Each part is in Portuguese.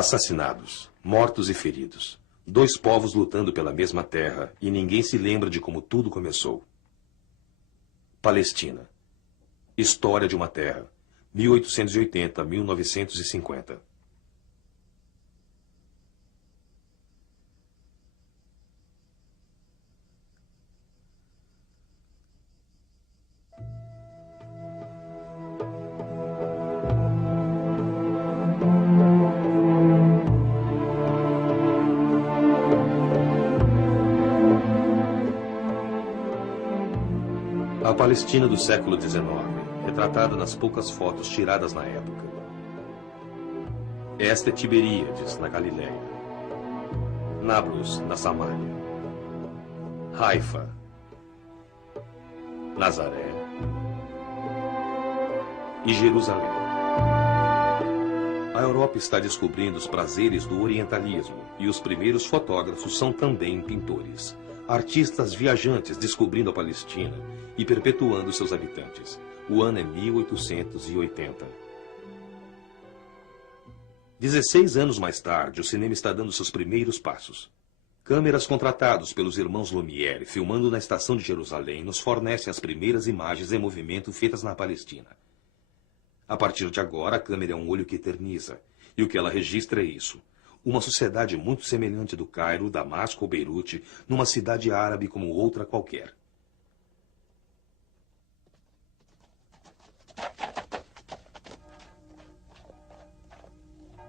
Assassinados, mortos e feridos. 2 povos lutando pela mesma terra e ninguém se lembra de como tudo começou. Palestina. História de uma terra. 1880-1950. A Palestina do século XIX, retratada nas poucas fotos tiradas na época. Esta é Tiberíades, na Galiléia. Nablus, na Samária. Haifa. Nazaré. E Jerusalém. A Europa está descobrindo os prazeres do orientalismo e os primeiros fotógrafos são também pintores. Artistas viajantes descobrindo a Palestina e perpetuando seus habitantes. O ano é 1880. 16 anos mais tarde, o cinema está dando seus primeiros passos. Câmeras contratados pelos irmãos Lumière, filmando na estação de Jerusalém, nos fornecem as primeiras imagens em movimento feitas na Palestina. A partir de agora, a câmera é um olho que eterniza, e o que ela registra é isso. Uma sociedade muito semelhante do Cairo, Damasco ou Beirute, numa cidade árabe como outra qualquer.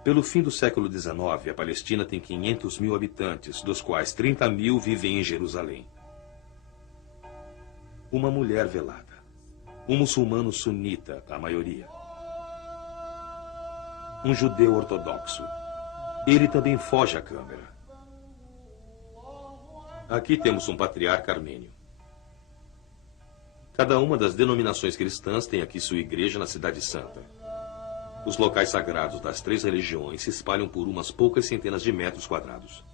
Pelo fim do século XIX, a Palestina tem 500 mil habitantes, dos quais 30 mil vivem em Jerusalém. Uma mulher velada. Um muçulmano sunita, a maioria. Um judeu ortodoxo. Ele também foge à câmera. Aqui temos um patriarca armênio. Cada uma das denominações cristãs tem aqui sua igreja na Cidade Santa. Os locais sagrados das 3 religiões se espalham por umas poucas centenas de metros quadrados.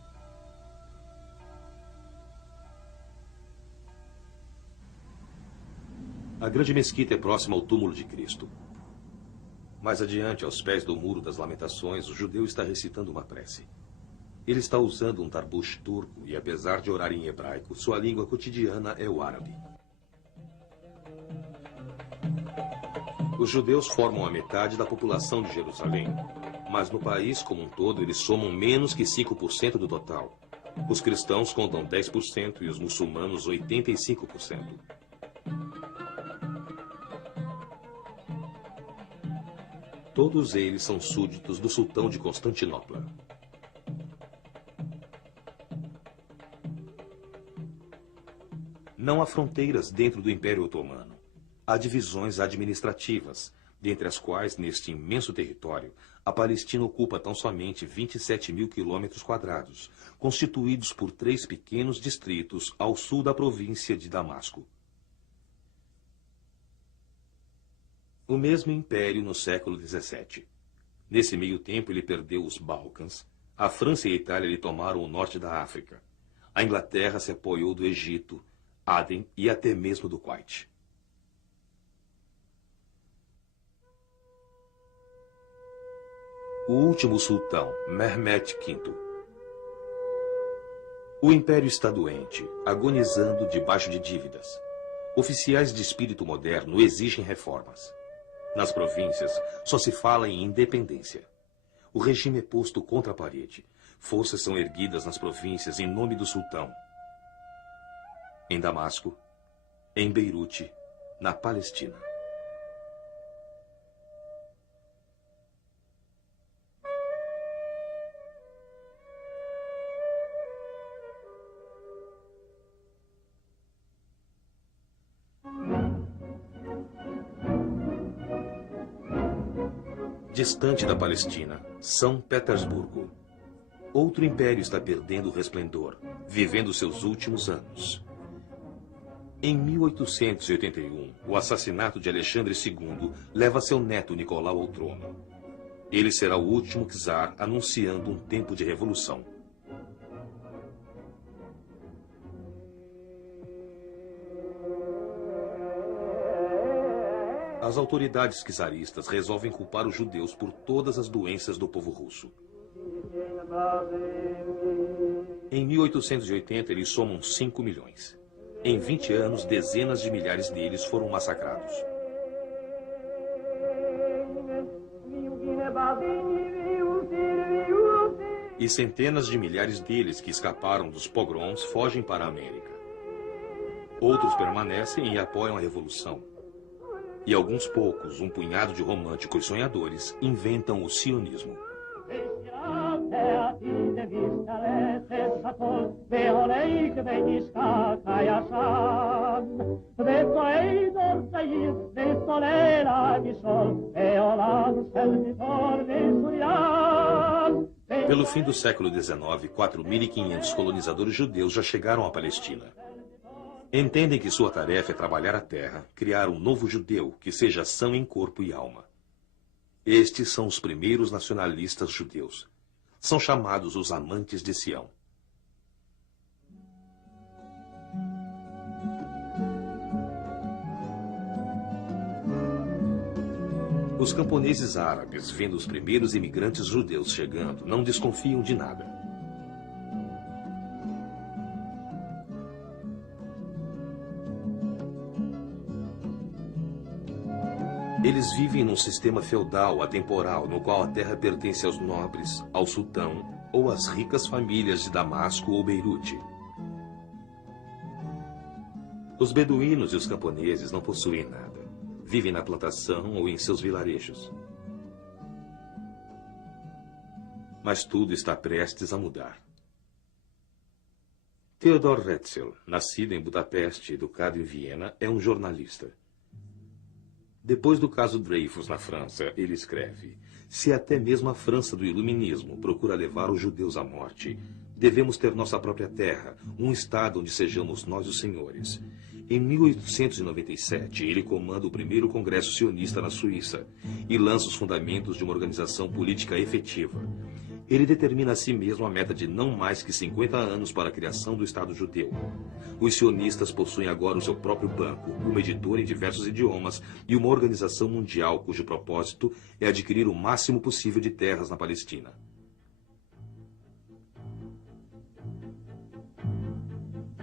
A grande mesquita é próxima ao túmulo de Cristo. Mais adiante, aos pés do Muro das Lamentações, o judeu está recitando uma prece. Ele está usando um tarbush turco e, apesar de orar em hebraico, sua língua cotidiana é o árabe. Os judeus formam a metade da população de Jerusalém, mas no país como um todo eles somam menos que 5% do total. Os cristãos contam 10% e os muçulmanos 85%. Todos eles são súditos do sultão de Constantinopla. Não há fronteiras dentro do Império Otomano. Há divisões administrativas, dentre as quais, neste imenso território, a Palestina ocupa tão somente 27 mil quilômetros quadrados, constituídos por 3 pequenos distritos ao sul da província de Damasco. O mesmo império no século XVII. Nesse meio tempo ele perdeu os Balcãs, a França e a Itália lhe tomaram o norte da África. A Inglaterra se apoiou do Egito, Aden e até mesmo do Kuwait. O último sultão, Mehmed V. O império está doente, agonizando debaixo de dívidas. Oficiais de espírito moderno exigem reformas. Nas províncias, só se fala em independência. O regime é posto contra a parede. Forças são erguidas nas províncias em nome do sultão. Em Damasco, em Beirute, na Palestina. Distante da Palestina, São Petersburgo. Outro império está perdendo o resplendor, vivendo seus últimos anos. Em 1881, o assassinato de Alexandre II leva seu neto Nicolau ao trono. Ele será o último czar, anunciando um tempo de revolução. As autoridades czaristas resolvem culpar os judeus por todas as doenças do povo russo. Em 1880, eles somam 5 milhões. Em 20 anos, dezenas de milhares deles foram massacrados. E centenas de milhares deles que escaparam dos pogroms fogem para a América. Outros permanecem e apoiam a revolução. E alguns poucos, um punhado de românticos sonhadores, inventam o sionismo. Pelo fim do século XIX, 4.500 colonizadores judeus já chegaram à Palestina. Entendem que sua tarefa é trabalhar a terra, criar um novo judeu que seja são em corpo e alma. Estes são os primeiros nacionalistas judeus. São chamados os amantes de Sião. Os camponeses árabes, vendo os primeiros imigrantes judeus chegando, não desconfiam de nada. Eles vivem num sistema feudal atemporal, no qual a terra pertence aos nobres, ao sultão ou às ricas famílias de Damasco ou Beirute. Os beduínos e os camponeses não possuem nada. Vivem na plantação ou em seus vilarejos. Mas tudo está prestes a mudar. Theodor Herzl, nascido em Budapeste e educado em Viena, é um jornalista. Depois do caso Dreyfus na França, ele escreve: se até mesmo a França do Iluminismo procura levar os judeus à morte, devemos ter nossa própria terra, um estado onde sejamos nós os senhores. Em 1897, ele comanda o primeiro congresso sionista na Suíça e lança os fundamentos de uma organização política efetiva. Ele determina a si mesmo a meta de não mais que 50 anos para a criação do Estado judeu. Os sionistas possuem agora o seu próprio banco, uma editora em diversos idiomas e uma organização mundial cujo propósito é adquirir o máximo possível de terras na Palestina.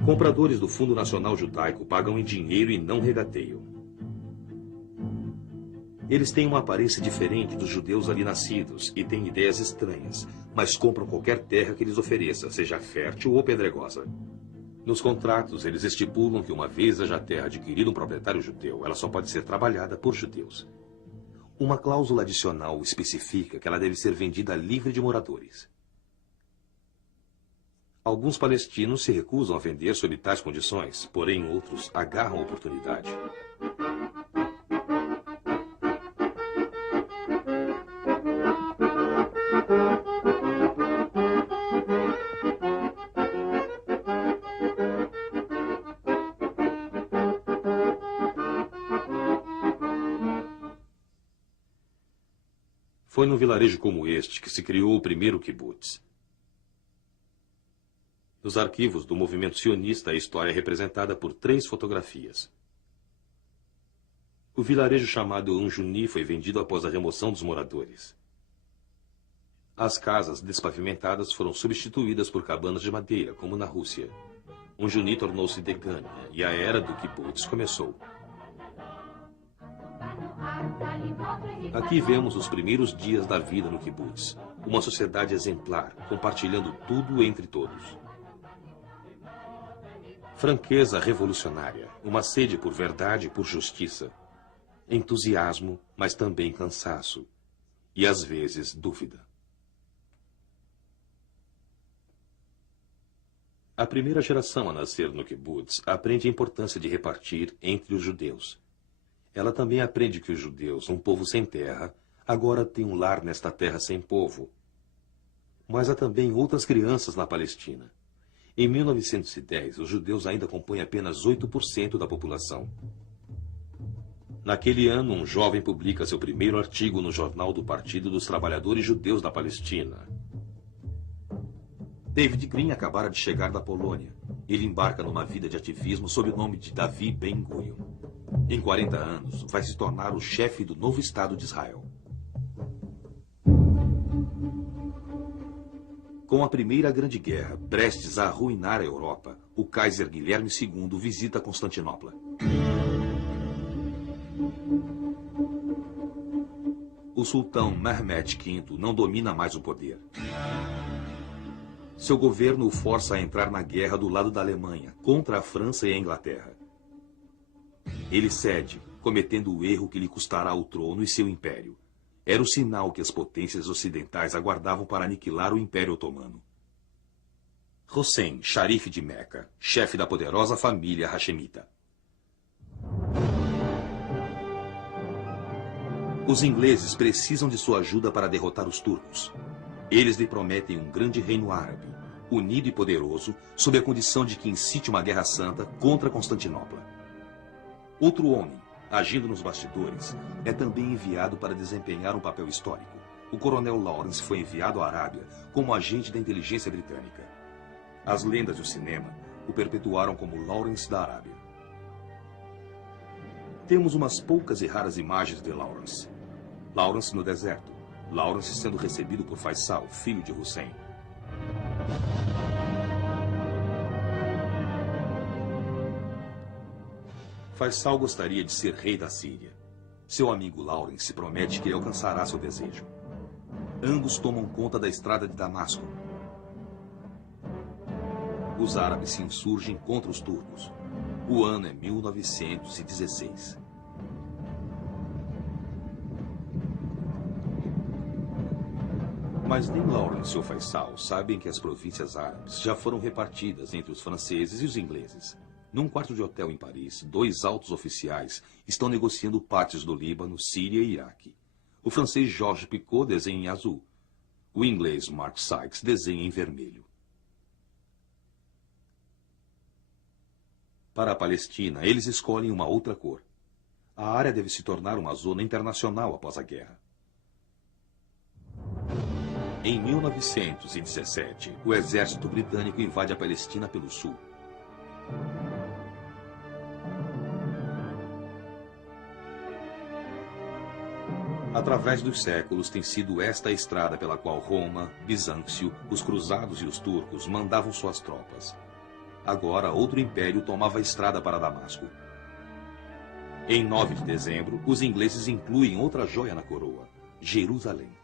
Compradores do Fundo Nacional Judaico pagam em dinheiro e não regateiam. Eles têm uma aparência diferente dos judeus ali nascidos e têm ideias estranhas, mas compram qualquer terra que lhes ofereça, seja fértil ou pedregosa. Nos contratos, eles estipulam que uma vez haja a terra adquirida um proprietário judeu, ela só pode ser trabalhada por judeus. Uma cláusula adicional especifica que ela deve ser vendida livre de moradores. Alguns palestinos se recusam a vender sob tais condições, porém outros agarram a oportunidade. Foi num vilarejo como este que se criou o primeiro kibbutz. Nos arquivos do movimento sionista, a história é representada por 3 fotografias. O vilarejo chamado Anjuni foi vendido após a remoção dos moradores. As casas despavimentadas foram substituídas por cabanas de madeira, como na Rússia. Anjuni tornou-se Degânia e a era do kibbutz começou. Aqui vemos os primeiros dias da vida no kibbutz, uma sociedade exemplar, compartilhando tudo entre todos. Franqueza revolucionária, uma sede por verdade e por justiça, entusiasmo, mas também cansaço, e às vezes dúvida. A primeira geração a nascer no kibbutz aprende a importância de repartir entre os judeus. Ela também aprende que os judeus, um povo sem terra, agora têm um lar nesta terra sem povo. Mas há também outras crianças na Palestina. Em 1910, os judeus ainda compõem apenas 8% da população. Naquele ano, um jovem publica seu primeiro artigo no jornal do Partido dos Trabalhadores Judeus da Palestina. David Green acabara de chegar da Polônia. Ele embarca numa vida de ativismo sob o nome de Davi Ben-Gurion. Em 40 anos, vai se tornar o chefe do novo Estado de Israel. Com a Primeira Grande Guerra prestes a arruinar a Europa, o Kaiser Guilherme II visita Constantinopla. O sultão Mehmed V não domina mais o poder. Seu governo o força a entrar na guerra do lado da Alemanha, contra a França e a Inglaterra. Ele cede, cometendo o erro que lhe custará o trono e seu império. Era o sinal que as potências ocidentais aguardavam para aniquilar o Império Otomano. Hossein, xarife de Meca, chefe da poderosa família Hashemita. Os ingleses precisam de sua ajuda para derrotar os turcos. Eles lhe prometem um grande reino árabe, unido e poderoso, sob a condição de que incite uma guerra santa contra Constantinopla. Outro homem, agindo nos bastidores, é também enviado para desempenhar um papel histórico. O coronel Lawrence foi enviado à Arábia como agente da inteligência britânica. As lendas do cinema o perpetuaram como Lawrence da Arábia. Temos umas poucas e raras imagens de Lawrence. Lawrence no deserto. Lawrence sendo recebido por Faisal, filho de Hussein. Faisal gostaria de ser rei da Síria. Seu amigo Lawrence promete que ele alcançará seu desejo. Ambos tomam conta da estrada de Damasco. Os árabes se insurgem contra os turcos. O ano é 1916. Mas nem Lawrence ou Faisal sabem que as províncias árabes já foram repartidas entre os franceses e os ingleses. Num quarto de hotel em Paris, 2 altos oficiais estão negociando partes do Líbano, Síria e Iraque. O francês Georges Picot desenha em azul. O inglês Mark Sykes desenha em vermelho. Para a Palestina, eles escolhem uma outra cor. A área deve se tornar uma zona internacional após a guerra. Em 1917, o exército britânico invade a Palestina pelo sul. Através dos séculos, tem sido esta a estrada pela qual Roma, Bizâncio, os cruzados e os turcos mandavam suas tropas. Agora, outro império tomava a estrada para Damasco. Em 9 de dezembro, os ingleses incluem outra joia na coroa, Jerusalém.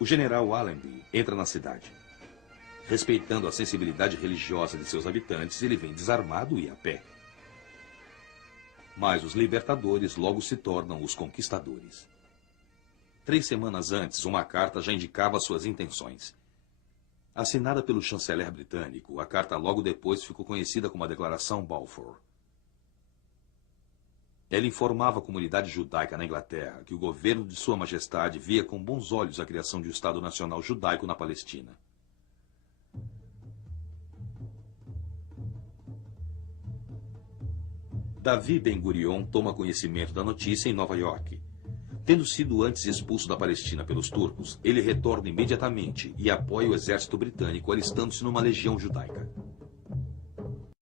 O general Allenby entra na cidade. Respeitando a sensibilidade religiosa de seus habitantes, ele vem desarmado e a pé. Mas os libertadores logo se tornam os conquistadores. 3 semanas antes, uma carta já indicava suas intenções. Assinada pelo chanceler britânico, a carta logo depois ficou conhecida como a Declaração Balfour. Ela informava a comunidade judaica na Inglaterra que o governo de Sua Majestade via com bons olhos a criação de um Estado Nacional Judaico na Palestina. Davi Ben-Gurion toma conhecimento da notícia em Nova York. Tendo sido antes expulso da Palestina pelos turcos, ele retorna imediatamente e apoia o exército britânico alistando-se numa legião judaica.